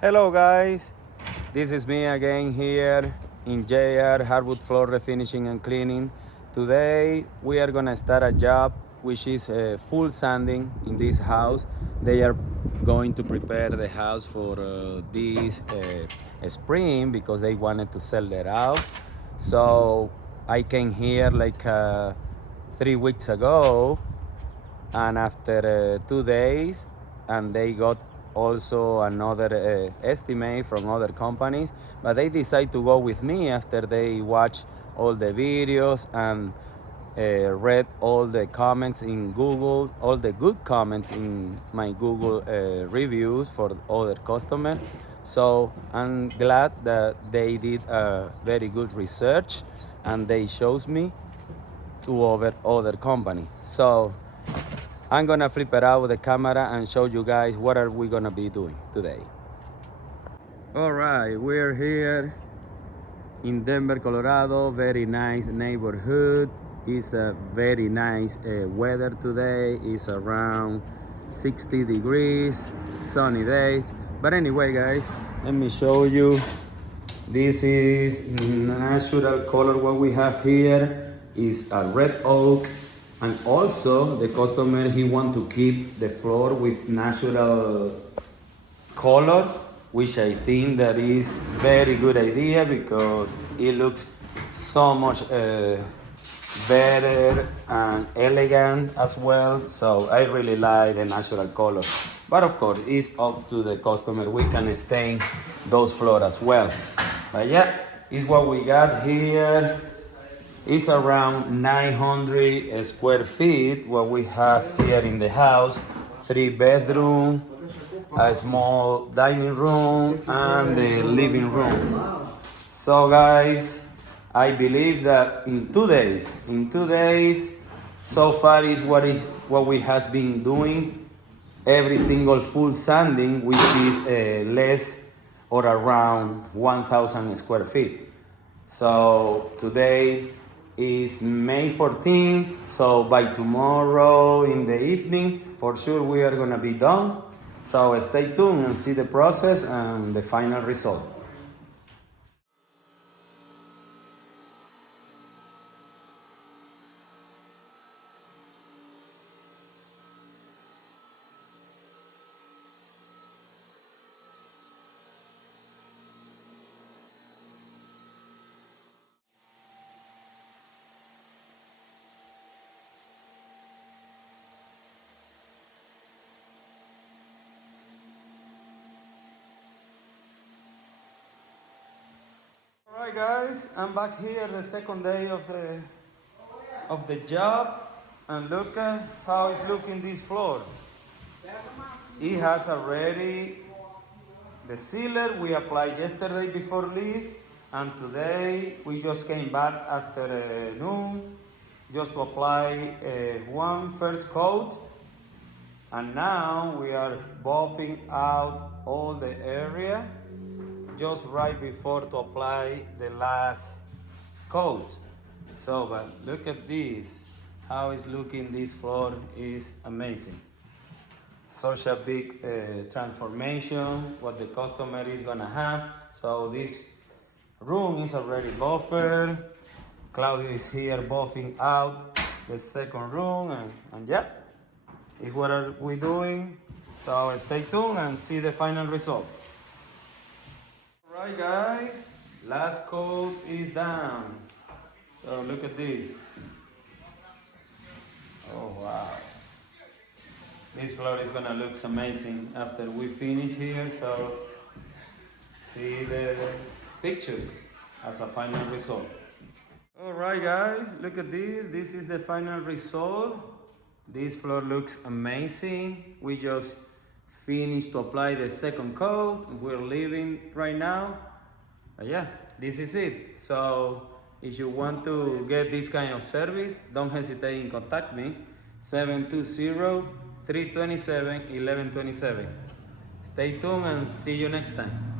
Hello guys, this is me again here in JR Hardwood Floor Refinishing and Cleaning. Today we are gonna start a job which is full sanding in this house. They are going to prepare the house for this spring because they wanted to sell it out. So I came here like 3 weeks ago, and after 2 days, and they got also another estimate from other companies, but they decide to go with me after they watch all the videos and read all the comments in Google, all the good comments in my Google reviews for other customers. So I'm glad that they did a very good research and they shows me to other company. So I'm gonna flip it out with the camera and show you guys what are we gonna be doing today. All right, we're here in Denver, Colorado. Very nice neighborhood. It's a very nice weather today. It's around 60 degrees, sunny days. But anyway, guys, let me show you. This is natural color. What we have here is a red oak, and also the customer, he want to keep the floor with natural color, which I think that is very good idea because it looks so much better and elegant as well. So I really like the natural color, but of course it's up to the customer. We can stain those floors as well, but yeah, it's what we got here. It's around 900 square feet what we have here in the house. 3 bedroom, a small dining room, and the living room. So guys, I believe that in 2 days, so far is what we has been doing. Every single full sanding, which is less or around 1,000 square feet. So today is May 14th, so by tomorrow in the evening, for sure we are gonna be done. So stay tuned and see the process and the final result. All right, guys, I'm back here the second day of the job, and look at how it's looking this floor. It has already the sealer we applied yesterday before leave, and today we just came back after noon just to apply one first coat, and now we are buffing out all the area just right before to apply the last coat. So, but look at this, how it's looking. This floor is amazing. Such a big transformation what the customer is gonna have. So this room is already buffered. Claudio is here buffing out the second room, and yeah, is what are we doing. So stay tuned and see the final result. Alright guys, last coat is down. So look at this. Oh wow. This floor is gonna look amazing after we finish here. So see the pictures as a final result. Alright guys, look at this. This is the final result. This floor looks amazing. We just finished to apply the second coat. We're leaving right now. But yeah, this is it. So if you want to get this kind of service, don't hesitate in contact me. 720-327-1127. Stay tuned and see you next time.